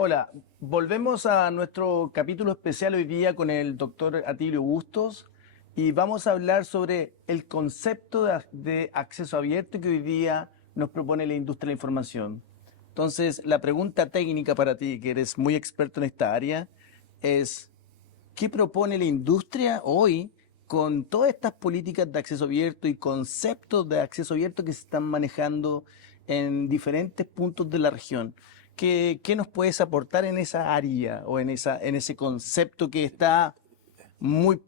Hola, volvemos a nuestro capítulo especial hoy día con el doctor Atilio Bustos y vamos a hablar sobre el concepto de acceso abierto que hoy día nos propone la industria de la información. Entonces, la pregunta técnica para ti, que eres muy experto en esta área, es ¿qué propone la industria hoy con todas estas políticas de acceso abierto y conceptos de acceso abierto que se están manejando en diferentes puntos de la región? ¿Qué nos puedes aportar en esa área o en ese concepto que está muy,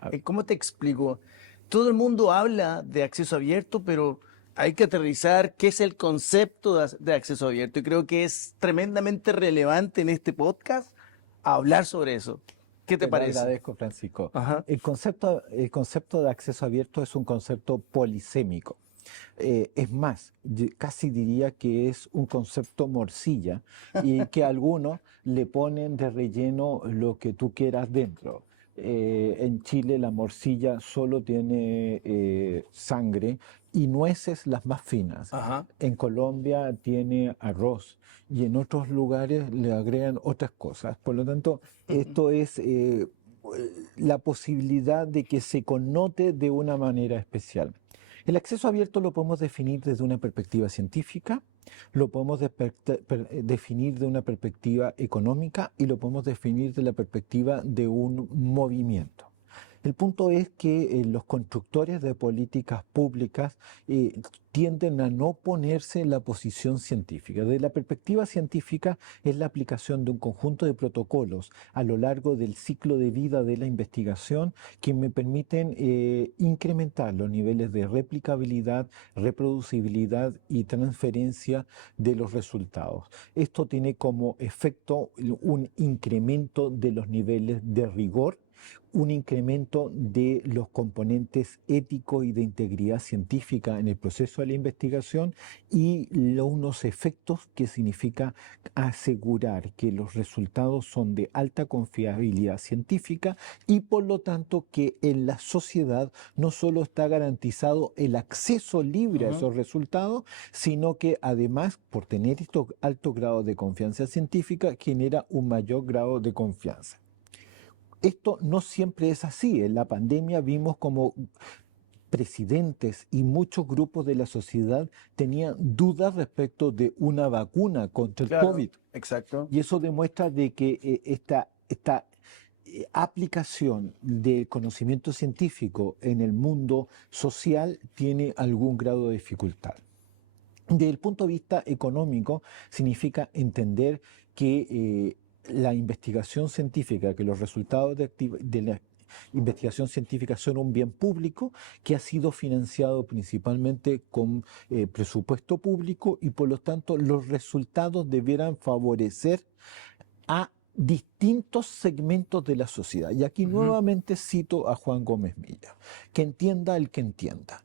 A- ¿cómo te explico? Todo el mundo habla de acceso abierto, pero hay que aterrizar qué es el concepto de acceso abierto. Y creo que es tremendamente relevante en este podcast hablar sobre eso. ¿Qué te Te lo parece? agradezco, Francisco. Ajá. El concepto de acceso abierto es un concepto polisémico. Es más, casi diría que es un concepto morcilla y que algunos le ponen de relleno lo que tú quieras dentro. En Chile la morcilla solo tiene sangre y nueces las más finas. Ajá. En Colombia tiene arroz y en otros lugares le agregan otras cosas. Por lo tanto, esto es la posibilidad de que se connote de una manera especial. El acceso abierto lo podemos definir desde una perspectiva científica, lo podemos definir de una perspectiva económica y lo podemos definir de la perspectiva de un movimiento. El punto es que los constructores de políticas públicas eh, tienden a no ponerse en la posición científica. Desde la perspectiva científica es la aplicación de un conjunto de protocolos a lo largo del ciclo de vida de la investigación que me permiten incrementar los niveles de replicabilidad, reproducibilidad y transferencia de los resultados. Esto tiene como efecto un incremento de los niveles de rigor, un incremento de los componentes éticos y de integridad científica en el proceso de la investigación y unos efectos que significa asegurar que los resultados son de alta confiabilidad científica y por lo tanto que en la sociedad no solo está garantizado el acceso libre a Ujú. esos resultados, sino que además por tener estos altos grados de confianza científica genera un mayor grado de confianza. Esto no siempre es así. En la pandemia vimos como presidentes y muchos grupos de la sociedad tenían dudas respecto de una vacuna contra el Claro, COVID. exacto. Y eso demuestra de que esta aplicación del conocimiento científico en el mundo social tiene algún grado de dificultad. Desde el punto de vista económico, significa entender que la investigación científica, que los resultados de la investigación científica son un bien público que ha sido financiado principalmente con presupuesto público y por lo tanto los resultados debieran favorecer a distintos segmentos de la sociedad. Y aquí Ujú. nuevamente cito a Juan Gómez Milla, que entienda el que entienda.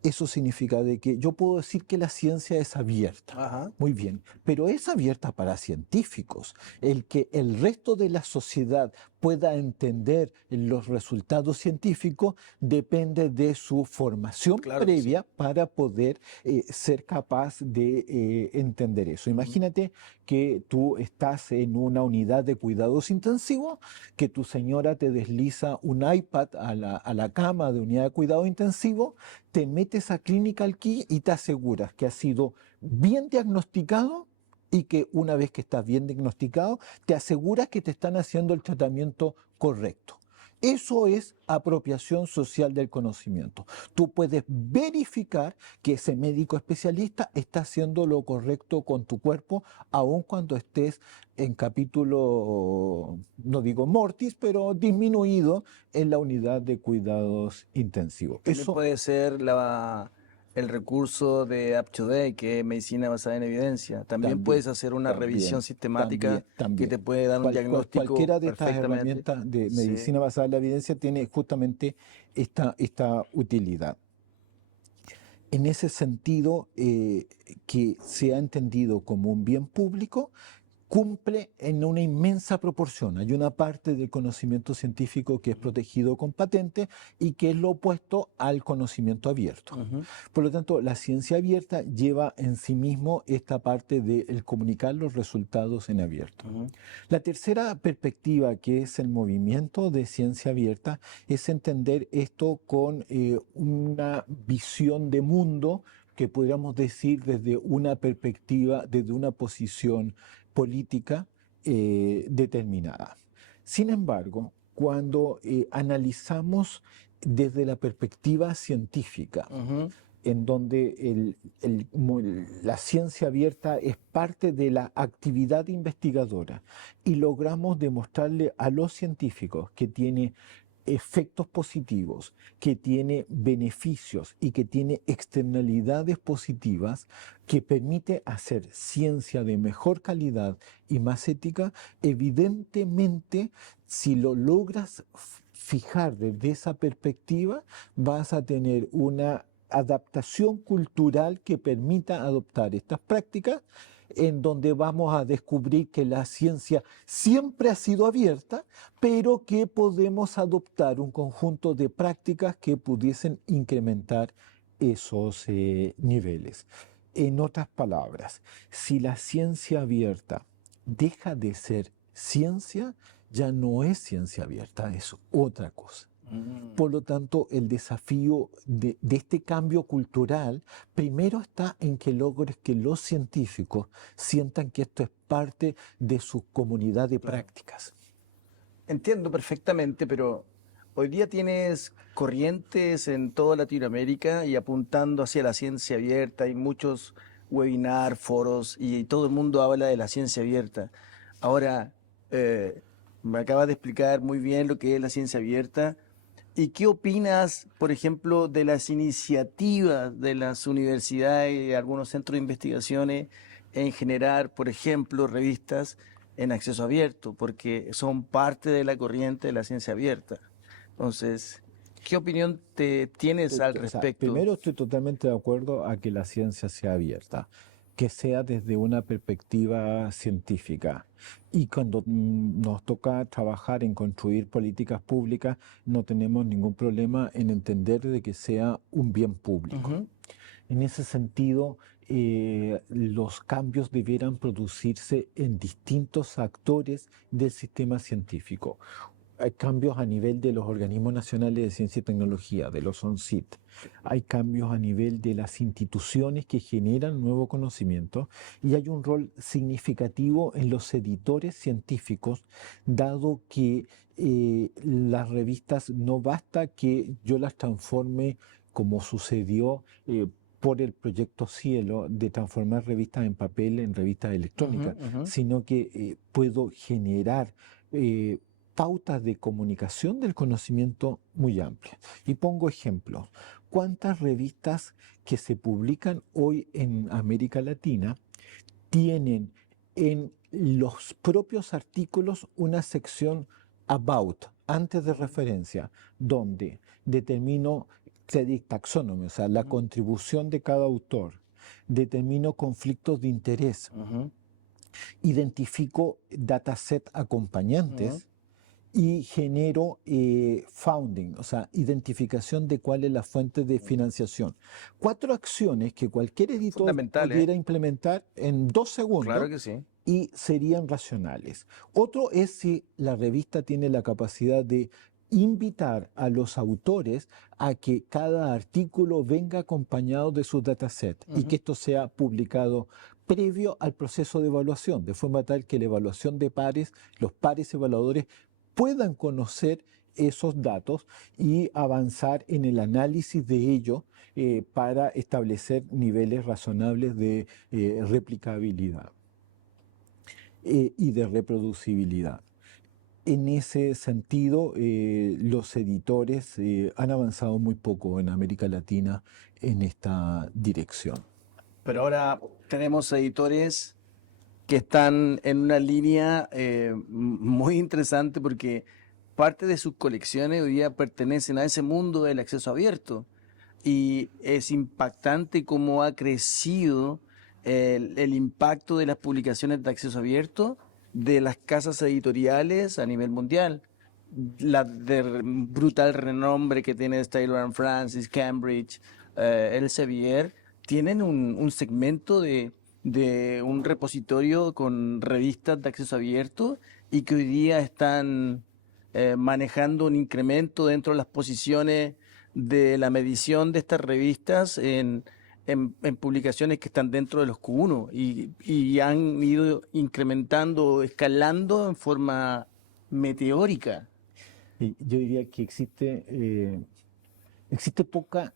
Eso significa de que yo puedo decir que la ciencia es abierta. Ajá. Muy bien, pero es abierta para científicos. El que el resto de la sociedad pueda entender los resultados científicos depende de su formación Claro que sí. previa para poder ser capaz de entender eso. Ujú. Imagínate que tú estás en una unidad de cuidados intensivos, que tu señora te desliza un iPad a la cama de unidad de cuidado intensivo, te metes a Clinical Key y te aseguras que has sido bien diagnosticado y que una vez que estás bien diagnosticado, te aseguras que te están haciendo el tratamiento correcto. Eso es apropiación social del conocimiento. Tú puedes verificar que ese médico especialista está haciendo lo correcto con tu cuerpo, aun cuando estés en capítulo, no digo mortis, pero disminuido en la unidad de cuidados intensivos. También Eso puede ser el recurso de UpToDate, que es medicina basada en evidencia. También también, puedes hacer una revisión también, sistemática también, que también. te puede dar un diagnóstico Cualquiera de estas perfectamente. herramientas de Sí. medicina basada en la evidencia tiene justamente esta utilidad. En ese sentido, que se ha entendido como un bien público, cumple en una inmensa proporción. Hay una parte del conocimiento científico que es protegido con patente y que es lo opuesto al conocimiento abierto. Por lo tanto, la ciencia abierta lleva en sí mismo esta parte de el comunicar los resultados en abierto. La tercera perspectiva, que es el movimiento de ciencia abierta, es entender esto con una visión de mundo que podríamos decir desde una perspectiva, desde una posición política determinada. Sin embargo, cuando analizamos desde la perspectiva científica, en donde la ciencia abierta es parte de la actividad investigadora y logramos demostrarle a los científicos que tiene efectos positivos, que tiene beneficios y que tiene externalidades positivas, que permite hacer ciencia de mejor calidad y más ética, evidentemente, si lo logras fijar desde esa perspectiva, vas a tener una adaptación cultural que permita adoptar estas prácticas, en donde vamos a descubrir que la ciencia siempre ha sido abierta, pero que podemos adoptar un conjunto de prácticas que pudiesen incrementar esos niveles. En otras palabras, si la ciencia abierta deja de ser ciencia, ya no es ciencia abierta, es otra cosa. Por lo tanto, el desafío de este cambio cultural primero está en que logres que los científicos sientan que esto es parte de su comunidad de prácticas. Entiendo perfectamente, pero hoy día tienes corrientes en toda Latinoamérica y apuntando hacia la ciencia abierta. Hay muchos webinars, foros y todo el mundo habla de la ciencia abierta. Ahora, me acabas de explicar muy bien lo que es la ciencia abierta. ¿Y qué opinas, por ejemplo, de las iniciativas de las universidades y de algunos centros de investigaciones en generar, por ejemplo, revistas en acceso abierto? Porque son parte de la corriente de la ciencia abierta. Entonces, ¿qué opinión tienes al respecto? Primero, estoy totalmente de acuerdo a que la ciencia sea abierta, que sea desde una perspectiva científica. Y cuando nos toca trabajar en construir políticas públicas, no tenemos ningún problema en entender de que sea un bien público. En ese sentido, los cambios debieran producirse en distintos actores del sistema científico. Hay cambios a nivel de los organismos nacionales de ciencia y tecnología, de los ONCIT. Hay cambios a nivel de las instituciones que generan nuevo conocimiento y hay un rol significativo en los editores científicos, dado que las revistas no basta que yo las transforme como sucedió por el proyecto Cielo de transformar revistas en papel en revistas electrónicas, sino que puedo generar pautas de comunicación del conocimiento muy amplias. Y pongo ejemplos. ¿Cuántas revistas que se publican hoy en América Latina tienen en los propios artículos una sección about, antes de referencia, donde determino taxonomía, o sea, la contribución de cada autor, determino conflictos de interés, identifico dataset acompañantes, y genero founding, o sea, identificación de cuál es la fuente de financiación. 4 acciones que cualquier editor pudiera implementar en 2 segundos. Claro que sí. Y serían racionales. Otro es si la revista tiene la capacidad de invitar a los autores a que cada artículo venga acompañado de su dataset y que esto sea publicado previo al proceso de evaluación, de forma tal que la evaluación de pares, los pares evaluadores, puedan conocer esos datos y avanzar en el análisis de ello para establecer niveles razonables de replicabilidad y de reproducibilidad. En ese sentido, los editores han avanzado muy poco en América Latina en esta dirección. Pero ahora tenemos editores que están en una línea muy interesante porque parte de sus colecciones hoy día pertenecen a ese mundo del acceso abierto y es impactante cómo ha crecido el impacto de las publicaciones de acceso abierto de las casas editoriales a nivel mundial. La de brutal renombre que tiene Taylor and Francis, Cambridge, Elsevier, tienen un segmento de un repositorio con revistas de acceso abierto y que hoy día están manejando un incremento dentro de las posiciones de la medición de estas revistas en publicaciones que están dentro de los Q1 y han ido incrementando, escalando en forma meteórica. Y yo diría que existe poca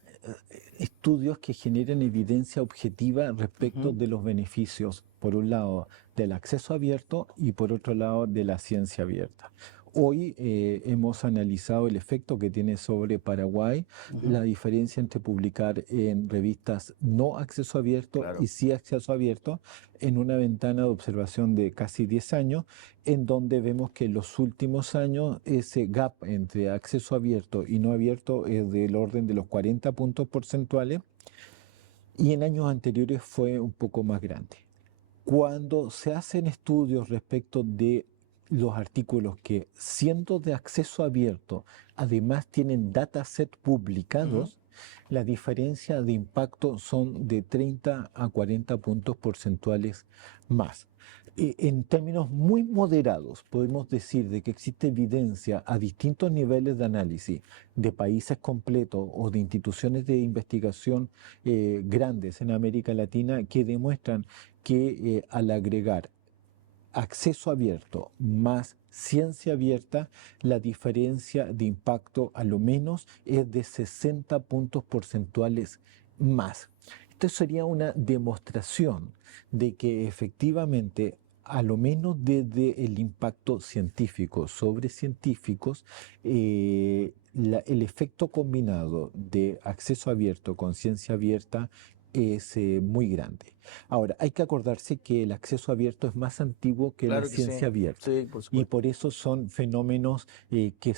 estudios que generen evidencia objetiva respecto Ujú. de los beneficios, por un lado, del acceso abierto y por otro lado, de la ciencia abierta. Hoy hemos analizado el efecto que tiene sobre Paraguay, Ujú. la diferencia entre publicar en revistas no acceso abierto y Claro. sí acceso abierto, en una ventana de observación de casi 10 años, en donde vemos que en los últimos años ese gap entre acceso abierto y no abierto es del orden de los 40 puntos porcentuales y en años anteriores fue un poco más grande. Cuando se hacen estudios respecto de los artículos que, siendo de acceso abierto, además tienen dataset Ujú. publicados, la diferencia de impacto son de 30 a 40 puntos porcentuales más. En términos muy moderados, podemos decir de que existe evidencia a distintos niveles de análisis de países completos o de instituciones de investigación grandes en América Latina que demuestran que al agregar acceso abierto más ciencia abierta, la diferencia de impacto a lo menos es de 60 puntos porcentuales más. Esto sería una demostración de que efectivamente, a lo menos desde el impacto científico sobre científicos, el efecto combinado de acceso abierto con ciencia abierta es muy grande. Ahora, hay que acordarse que el acceso abierto es más antiguo que la Claro que sí. ciencia abierta Sí, por y supuesto. por eso son fenómenos que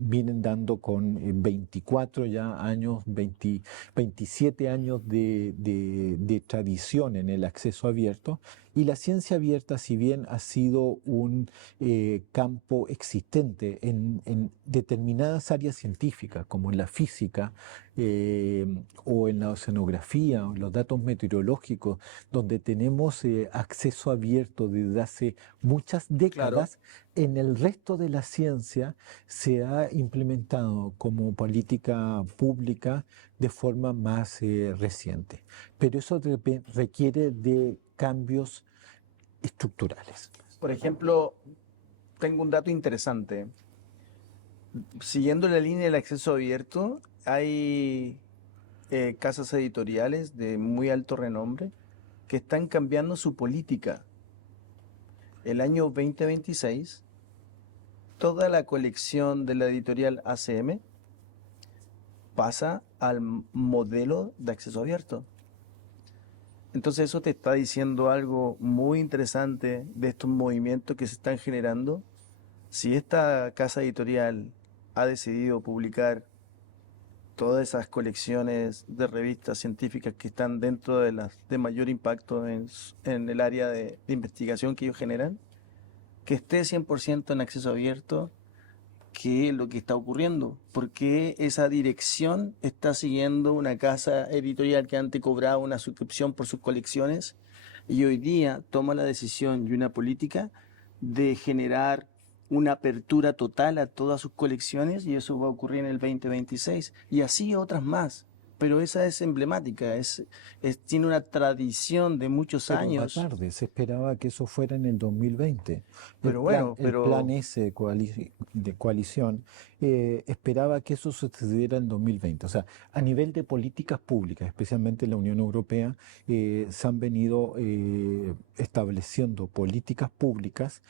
vienen dando con 24 ya años, 27 años de tradición en el acceso abierto. Y la ciencia abierta, si bien ha sido un campo existente en determinadas áreas científicas, como en la física, eh, o en la oceanografía o en los datos meteorológicos, donde tenemos acceso abierto desde hace muchas Claro. décadas, en el resto de la ciencia se ha implementado como política pública de forma más reciente. Pero eso requiere de cambios estructurales. Por ejemplo, tengo un dato interesante. Siguiendo la línea del acceso abierto, hay casas editoriales de muy alto renombre que están cambiando su política. El año 2026, toda la colección de la editorial ACM pasa al modelo de acceso abierto. Entonces eso te está diciendo algo muy interesante de estos movimientos que se están generando. Si esta casa editorial ha decidido publicar todas esas colecciones de revistas científicas que están dentro de las de mayor impacto en el área de investigación que ellos generan, que esté 100% en acceso abierto, qué es lo que está ocurriendo, por qué esa dirección está siguiendo una casa editorial que antes cobraba una suscripción por sus colecciones y hoy día toma la decisión y una política de generar una apertura total a todas sus colecciones y eso va a ocurrir en el 2026 y así otras más. Pero esa es emblemática, tiene una tradición de muchos Pero va años. tarde, se esperaba que eso fuera en el 2020. Pero bueno, El plan pero ese de coalición esperaba que eso sucediera en 2020. O sea, a nivel de políticas públicas, especialmente en la Unión Europea, se han venido estableciendo políticas públicas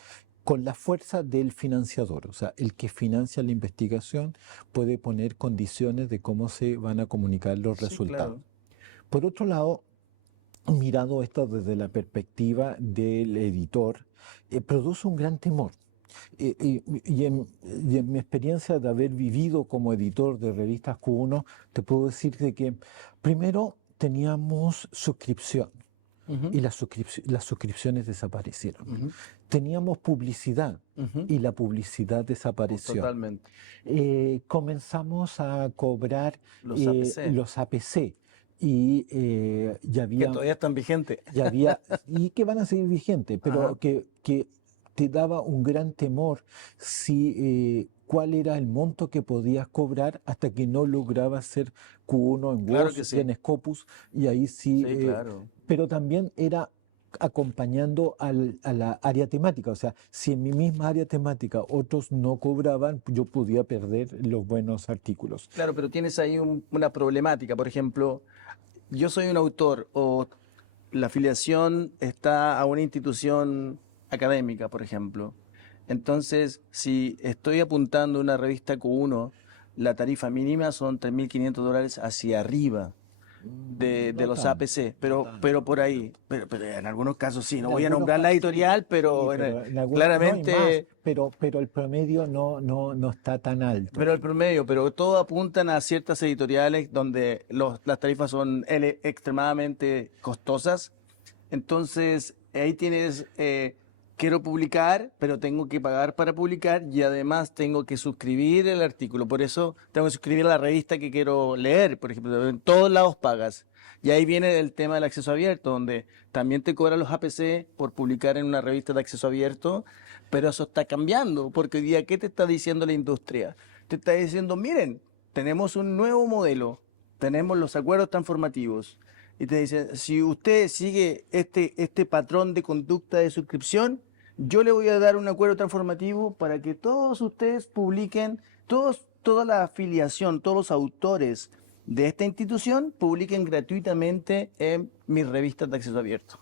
con la fuerza del financiador. O sea, el que financia la investigación puede poner condiciones de cómo se van a comunicar los sí, resultados. claro. Por otro lado, mirado esto desde la perspectiva del editor, produce un gran temor. Y en mi experiencia de haber vivido como editor de revistas Q1, te puedo decir de que primero teníamos suscripción. Ujú, y las suscripciones desaparecieron. ujú, Teníamos publicidad ujú. y la publicidad desapareció. Totalmente. Comenzamos a cobrar Los APC, los APC y ya que había, todavía están vigentes. ya había, y que van a seguir vigentes, pero Ajá, que te daba un gran temor si cuál era el monto que podías cobrar hasta que no lograbas hacer Q1 en claro que WOS y sí. en Scopus, y ahí sí, Sí, claro. pero también era acompañando a la área temática, o sea, si en mi misma área temática otros no cobraban, yo podía perder los buenos artículos. Claro, pero tienes ahí una problemática. Por ejemplo, yo soy un autor o la afiliación está a una institución académica, por ejemplo. Entonces, si estoy apuntando a una revista Q1, la tarifa mínima son $3.500 hacia arriba de No los tanto, APC, no pero tanto, por no ahí, tanto. pero en algunos casos sí, En no voy a algunos nombrar la casos sí, editorial, sí, pero pero en algunos no hay más, claramente, pero el promedio no está tan alto. pero el promedio, pero todos apuntan a ciertas editoriales donde las tarifas son extremadamente costosas. Entonces, ahí tienes, quiero publicar, pero tengo que pagar para publicar y además tengo que suscribir el artículo. Por eso tengo que suscribir a la revista que quiero leer, por ejemplo, en todos lados pagas. Y ahí viene el tema del acceso abierto, donde también te cobran los APC por publicar en una revista de acceso abierto, pero eso está cambiando, porque hoy día, ¿qué te está diciendo la industria? Te está diciendo, miren, tenemos un nuevo modelo, tenemos los acuerdos transformativos. Y te dicen, si usted sigue este patrón de conducta de suscripción, yo le voy a dar un acuerdo transformativo para que todos ustedes publiquen, toda la afiliación, todos los autores de esta institución publiquen gratuitamente en mis revistas de acceso abierto.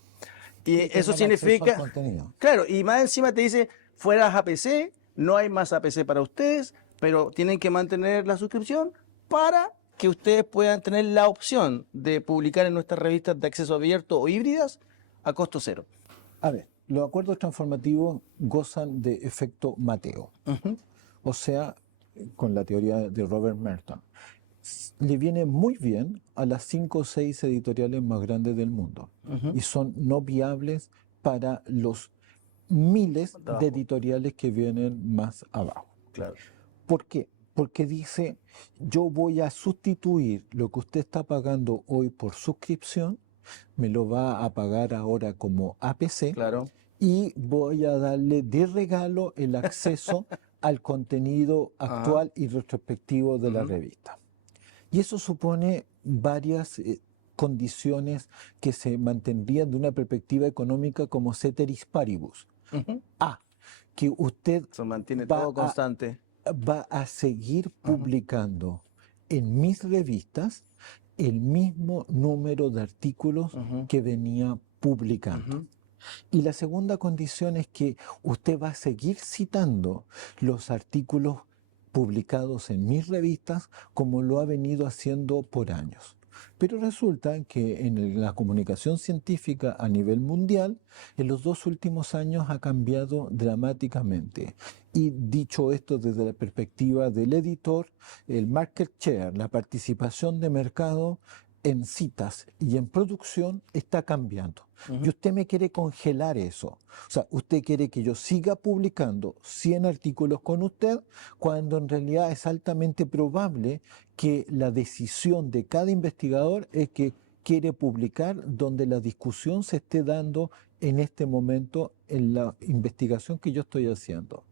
Y Y eso tengan acceso al significa, contenido. claro, y más encima te dice, fuera APC, no hay más APC para ustedes, pero tienen que mantener la suscripción para que ustedes puedan tener la opción de publicar en nuestras revistas de acceso abierto o híbridas a costo cero. A ver, los acuerdos transformativos gozan de efecto Mateo, Ujú, o sea, con la teoría de Robert Merton. Le viene muy bien a las 5 o 6 editoriales más grandes del mundo ujú. y son no viables para los miles de Trabajo, editoriales que vienen más abajo. claro. ¿Por qué? Porque dice, yo voy a sustituir lo que usted está pagando hoy por suscripción, me lo va a pagar ahora como APC Claro. y voy a darle de regalo el acceso al contenido Ajá. actual y retrospectivo de la Ujú, revista. Y eso supone varias condiciones que se mantendrían de una perspectiva económica como ceteris paribus. ujú. A, que usted Se mantiene va todo a, constante. va a seguir Ujú, publicando en mis revistas el mismo número de artículos ujú, que venía publicando. ujú, Y la segunda condición es que usted va a seguir citando los artículos publicados en mis revistas como lo ha venido haciendo por años. Pero resulta que en la comunicación científica a nivel mundial, en los 2 últimos años ha cambiado dramáticamente. Y dicho esto desde la perspectiva del editor, el market share, la participación de mercado en citas y en producción está cambiando. Y ujú. usted me quiere congelar eso. O sea, usted quiere que yo siga publicando 100 artículos con usted, cuando en realidad es altamente probable que la decisión de cada investigador es que quiere publicar donde la discusión se esté dando en este momento en la investigación que yo estoy haciendo.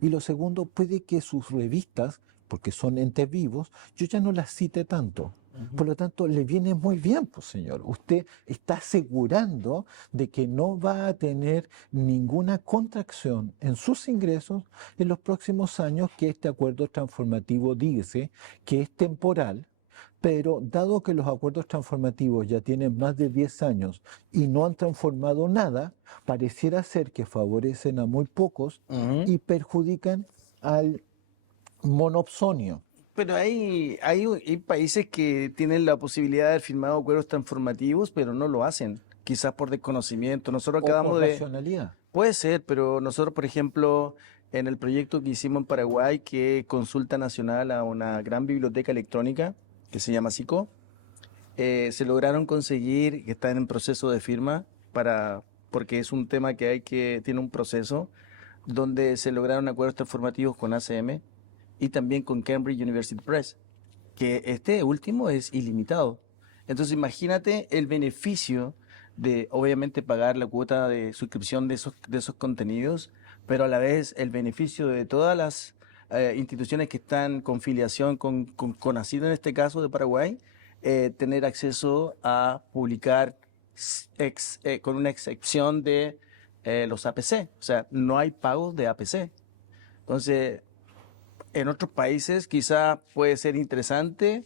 Y lo segundo, puede que sus revistas, porque son entes vivos, yo ya no las cite tanto. Ujú. Por lo tanto, le viene muy bien, pues señor. Usted está asegurando de que no va a tener ninguna contracción en sus ingresos en los próximos años, que este acuerdo transformativo dice que es temporal, pero dado que los acuerdos transformativos ya tienen más de 10 años y no han transformado nada, pareciera ser que favorecen a muy pocos Ujú. y perjudican al monopsonio. Pero hay países que tienen la posibilidad de haber firmado acuerdos transformativos, pero no lo hacen, quizás por desconocimiento. Nosotros O por acabamos de, racionalidad. puede ser, pero nosotros, por ejemplo, en el proyecto que hicimos en Paraguay, que es consulta nacional a una gran biblioteca electrónica que se llama SICO, se lograron conseguir, que están en proceso de firma, porque es un tema tiene un proceso donde se lograron acuerdos transformativos con ACM y también con Cambridge University Press, que este último es ilimitado. Entonces imagínate el beneficio de obviamente pagar la cuota de suscripción de esos contenidos, pero a la vez el beneficio de todas las instituciones que están con filiación con CONACYT en este caso de Paraguay, tener acceso a publicar con una excepción de los APC. O sea, no hay pagos de APC. Entonces, en otros países quizá puede ser interesante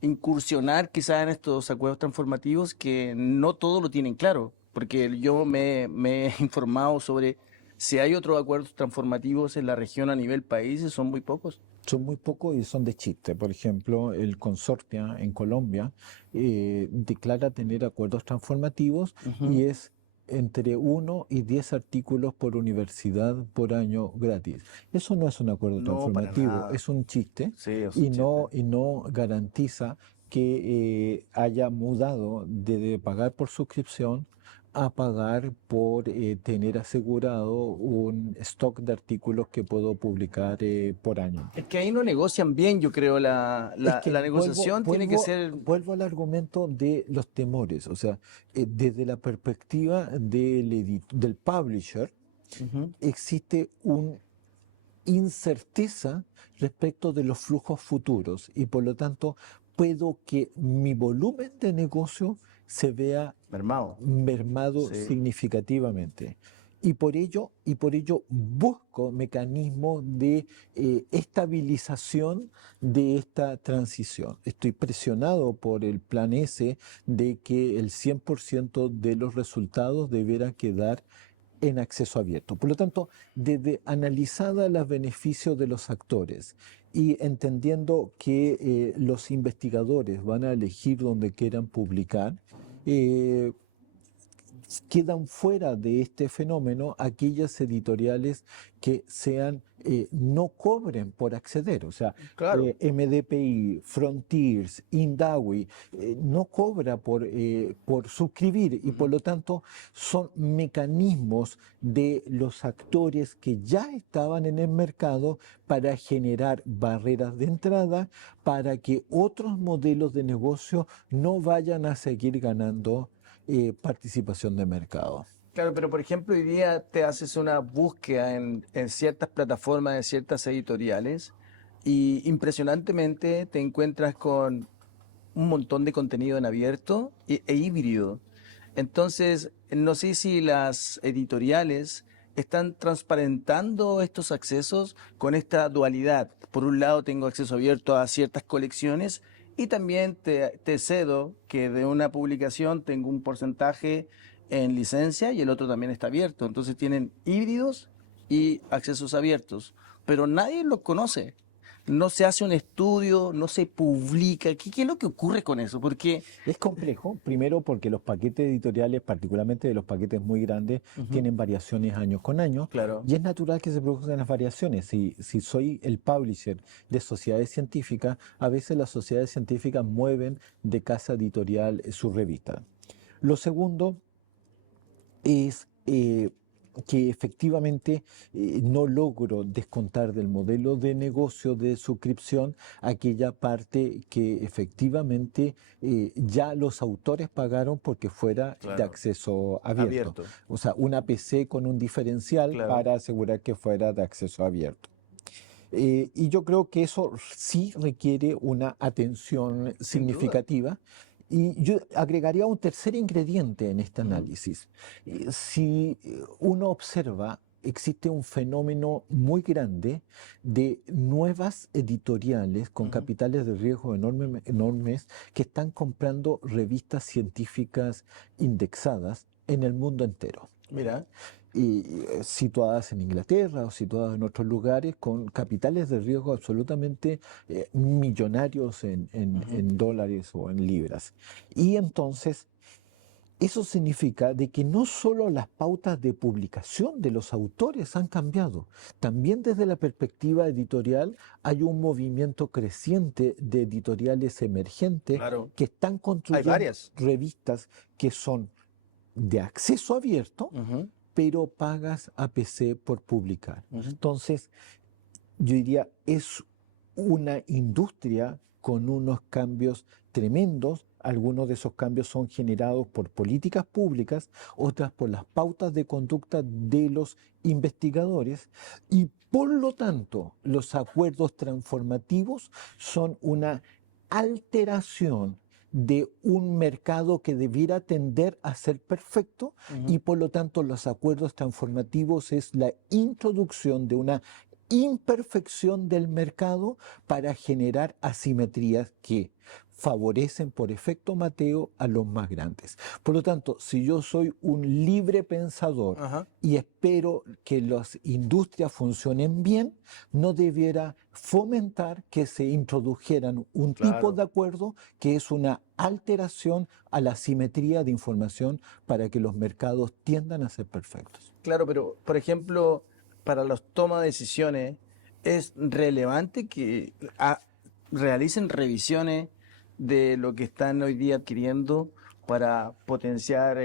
incursionar quizá en estos acuerdos transformativos que no todo lo tienen claro, porque yo me he informado sobre si hay otros acuerdos transformativos en la región a nivel país y son muy pocos. Son muy pocos y son de chiste. Por ejemplo, el Consortia en Colombia declara tener acuerdos transformativos y Ujú. es entre 1 y 10 artículos por universidad por año gratis. Eso no es un acuerdo No, para transformativo, nada. es un chiste Sí, es un chiste. y no garantiza que haya mudado de pagar por suscripción a pagar por tener asegurado un stock de artículos que puedo publicar por año. Es que ahí no negocian bien, yo creo, Es que la negociación tiene que ser... vuelvo al argumento de los temores, o sea, desde la perspectiva del publisher, Ujú. existe una incerteza respecto de los flujos futuros y por lo tanto puedo que mi volumen de negocio se vea Mermado. mermado Sí. significativamente. Y por ello busco mecanismos de estabilización de esta transición. Estoy presionado por el plan S de que el 100% de los resultados deberá quedar en acceso abierto. Por lo tanto, desde analizada los beneficios de los actores y entendiendo que los investigadores van a elegir donde quieran publicar, eh, quedan fuera de este fenómeno aquellas editoriales que no cobren por acceder. O sea, Claro. MDPI, Frontiers, Indawi, no cobra por suscribir y por Ujú. lo tanto son mecanismos de los actores que ya estaban en el mercado para generar barreras de entrada para que otros modelos de negocio no vayan a seguir ganando participación de mercado. Claro, pero por ejemplo, hoy día te haces una búsqueda en ciertas plataformas de ciertas editoriales y impresionantemente te encuentras con un montón de contenido en abierto e híbrido. Entonces, no sé si las editoriales están transparentando estos accesos con esta dualidad. Por un lado, tengo acceso abierto a ciertas colecciones y también te cedo que de una publicación tengo un porcentaje en licencia y el otro también está abierto. Entonces tienen híbridos y accesos abiertos, pero nadie los conoce. No se hace un estudio, no se publica. ¿Qué es lo que ocurre con eso? Porque... Es complejo, primero porque los paquetes editoriales, particularmente de los paquetes muy grandes, Ujú. tienen variaciones año con año Claro. y es natural que se produzcan las variaciones. Si soy el publisher de sociedades científicas, a veces las sociedades científicas mueven de casa editorial su revista. Lo segundo es que efectivamente no logro descontar del modelo de negocio de suscripción aquella parte que efectivamente ya los autores pagaron porque fuera de Claro. acceso abierto. Abierto. O sea, una PC con un diferencial Claro. para asegurar que fuera de acceso abierto. Y yo creo que eso sí requiere una atención Sin duda. significativa. Y yo agregaría un tercer ingrediente en este Ujú. análisis. Si uno observa, existe un fenómeno muy grande de nuevas editoriales con Ujú. capitales de riesgo enormes que están comprando revistas científicas indexadas en el mundo entero Mira. y situadas en Inglaterra o situadas en otros lugares con capitales de riesgo absolutamente millonarios Ujú. en dólares o en libras. Y entonces eso significa de que no solo las pautas de publicación de los autores han cambiado, también desde la perspectiva editorial hay un movimiento creciente de editoriales emergentes Claro. que están Hay construyendo varias. revistas que son de acceso abierto, Ujú, pero pagas APC por publicar. ujú. Entonces, yo diría, es una industria con unos cambios tremendos. Algunos de esos cambios son generados por políticas públicas, otras por las pautas de conducta de los investigadores y por lo tanto los acuerdos transformativos son una alteración de un mercado que debiera tender a ser perfecto y por lo tanto los acuerdos transformativos es la introducción de una imperfección del mercado para generar asimetrías que favorecen por efecto Mateo a los más grandes. Por lo tanto, si yo soy un libre pensador Ajá. y espero que las industrias funcionen bien, no debiera fomentar que se introdujeran un tipo Claro. de acuerdo que es una alteración a la simetría de información para que los mercados tiendan a ser perfectos. Claro, pero por ejemplo, para los toma de decisiones, es relevante que realicen revisiones de lo que están hoy día adquiriendo para potenciar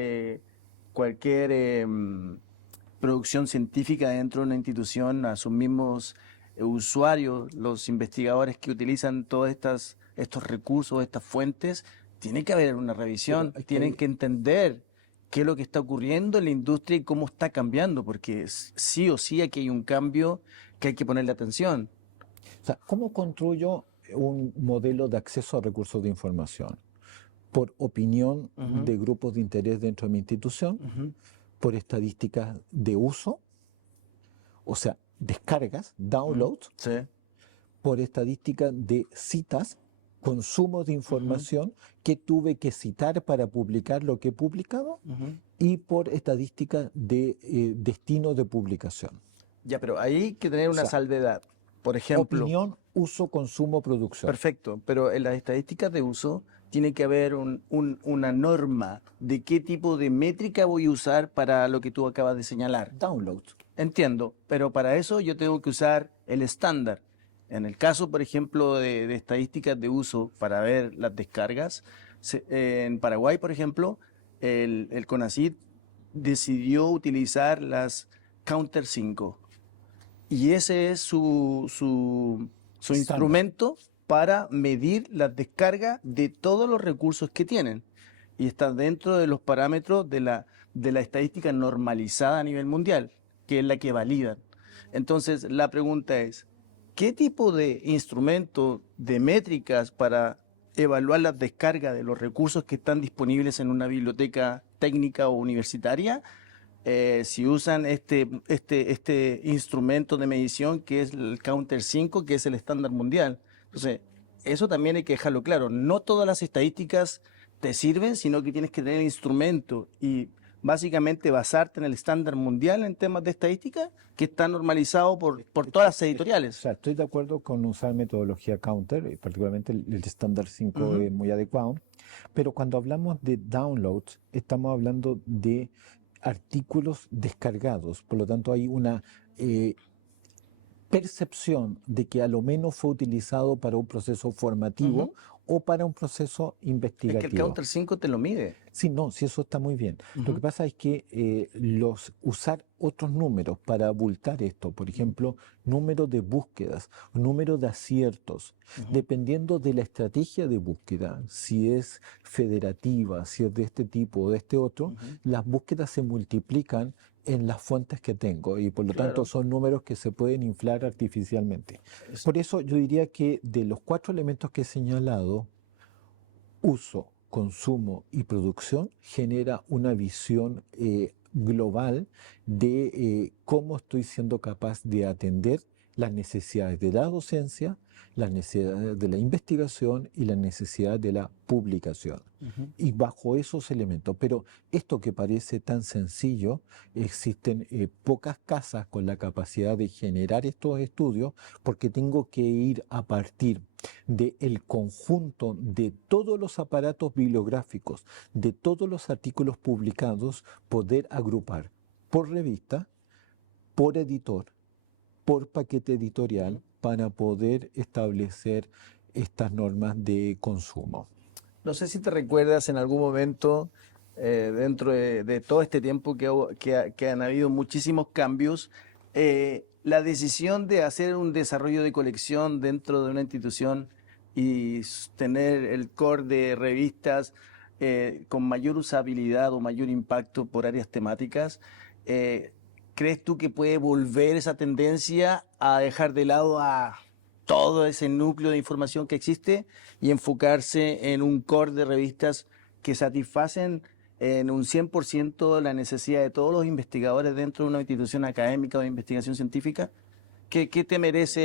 cualquier producción científica dentro de una institución, a sus mismos usuarios, los investigadores que utilizan todos estos recursos, estas fuentes. Tiene que haber una Pero revisión, hay tienen que que entender qué es lo que está ocurriendo en la industria y cómo está cambiando, porque sí o sí aquí hay un cambio que hay que ponerle atención. O sea, ¿cómo construyo un modelo de acceso a recursos de información? Por opinión Ujú, de grupos de interés dentro de mi institución, ujú, por estadísticas de uso, o sea, descargas, ujú. downloads, Sí. por estadísticas de citas, consumo de Ujú, información que tuve que citar para publicar lo que he publicado, ujú. y por estadísticas de destino de publicación. Ya, pero ahí hay que tener O una sea, salvedad. Por ejemplo, opinión, uso, consumo, producción. perfecto, pero en las estadísticas de uso tiene que haber una norma de qué tipo de métrica voy a usar para lo que tú acabas de señalar. Downloads. Entiendo, pero para eso yo tengo que usar el estándar. En el caso, por ejemplo, de estadísticas de uso para ver las descargas, en Paraguay, por ejemplo, el CONACYT decidió utilizar las Counter 5 y ese es su Estándar. instrumento para medir las descargas de todos los recursos que tienen. Y está dentro de los parámetros de la estadística normalizada a nivel mundial, que es la que validan. Entonces, la pregunta es, ¿qué tipo de instrumentos, de métricas para evaluar las descargas de los recursos que están disponibles en una biblioteca técnica o universitaria? Si usan este instrumento de medición que es el Counter 5, que es el estándar mundial. Entonces, eso también hay que dejarlo claro. No todas las estadísticas te sirven, sino que tienes que tener el instrumento y básicamente basarte en el estándar mundial en temas de estadística que está normalizado por todas las O editoriales. sea, estoy de acuerdo con usar metodología counter, particularmente el estándar 5 Ujú. es muy adecuado, pero cuando hablamos de downloads, estamos hablando de artículos descargados, por lo tanto hay una eh, percepción de que a lo menos fue utilizado para un proceso formativo Ujú. o para un proceso Es que el investigativo. Counter 5 te lo mide. Sí, no, sí, eso está muy bien. Lo que Ujú. pasa es que usar otros números para abultar esto, por ejemplo, número de búsquedas, número de aciertos, Ujú. dependiendo de la estrategia de búsqueda, si es federativa, si es de este tipo o de este otro, Ujú. las búsquedas se multiplican en las fuentes que tengo y por lo tanto Claro. son números que se pueden inflar artificialmente. Es- Por eso yo diría que de los cuatro elementos que he señalado, uso, consumo y producción genera una visión global de cómo estoy siendo capaz de atender las necesidades de la docencia, las necesidades de la investigación y las necesidades de la publicación. Ujú. Y bajo esos elementos, pero esto que parece tan sencillo, existen pocas casas con la capacidad de generar estos estudios porque tengo que ir a partir del conjunto de todos los aparatos bibliográficos, de todos los artículos publicados, poder agrupar por revista, por editor, por paquete editorial, Ujú. para poder establecer estas normas de consumo. No sé si te recuerdas en algún momento dentro de todo este tiempo que han habido muchísimos cambios, la decisión de hacer un desarrollo de colección dentro de una institución y tener el core de revistas con mayor usabilidad o mayor impacto por áreas temáticas, ¿crees tú que puede volver esa tendencia a dejar de lado a todo ese núcleo de información que existe y enfocarse en un core de revistas que satisfacen en un 100% la necesidad de todos los investigadores dentro de una institución académica o de investigación científica? ¿Qué te Primero hay que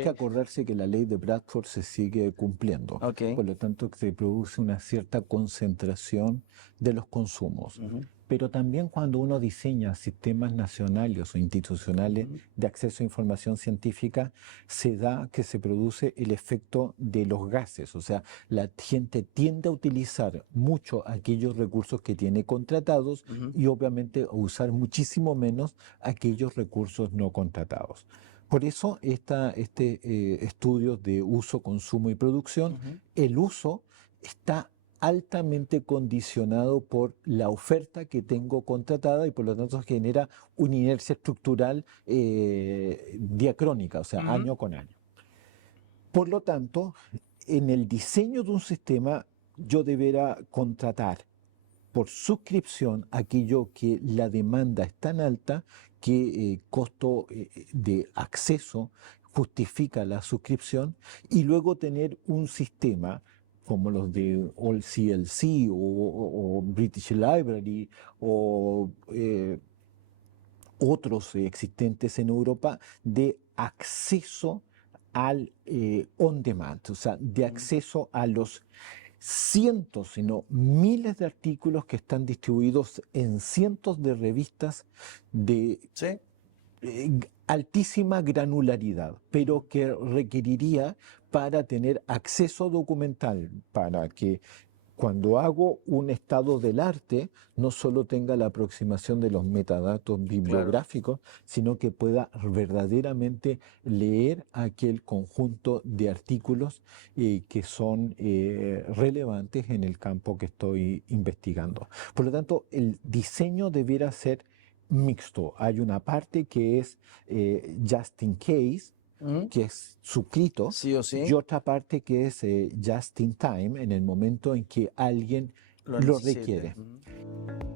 merece? acordarse que la ley de Bradford se sigue cumpliendo, Ok. por lo tanto se produce una cierta concentración de los consumos. Ujú, Pero también cuando uno diseña sistemas nacionales o institucionales ujú, de acceso a información científica, se da que se produce el efecto de los gases, o sea, la gente tiende a utilizar mucho aquellos recursos que tiene contratados ujú, y obviamente a usar muchísimo menos aquellos recursos no contratados. Por eso estudio de uso, consumo y producción, ujú. el uso está altamente condicionado por la oferta que tengo contratada y por lo tanto genera una inercia estructural diacrónica, o sea, Ujú. año con año. Por lo tanto, en el diseño de un sistema yo deberá contratar por suscripción aquello que la demanda es tan alta que costo de acceso justifica la suscripción y luego tener un sistema como los de All CLC o British Library o otros existentes en Europa de acceso al on demand, o sea, de Ujú. acceso a los cientos, sino miles de artículos que están distribuidos en cientos de revistas de Sí. altísima granularidad, Ujú. pero que requeriría para tener acceso documental, para que cuando hago un estado del arte, no solo tenga la aproximación de los metadatos Claro. bibliográficos, sino que pueda verdaderamente leer aquel conjunto de artículos que son relevantes en el campo que estoy investigando. Por lo tanto, el diseño debiera ser mixto. Hay una parte que es just in case, Ujú. que es suscrito, Sí o y sí otra parte que es just in time, en el momento en que alguien lo lo necesite. requiere. Ujú.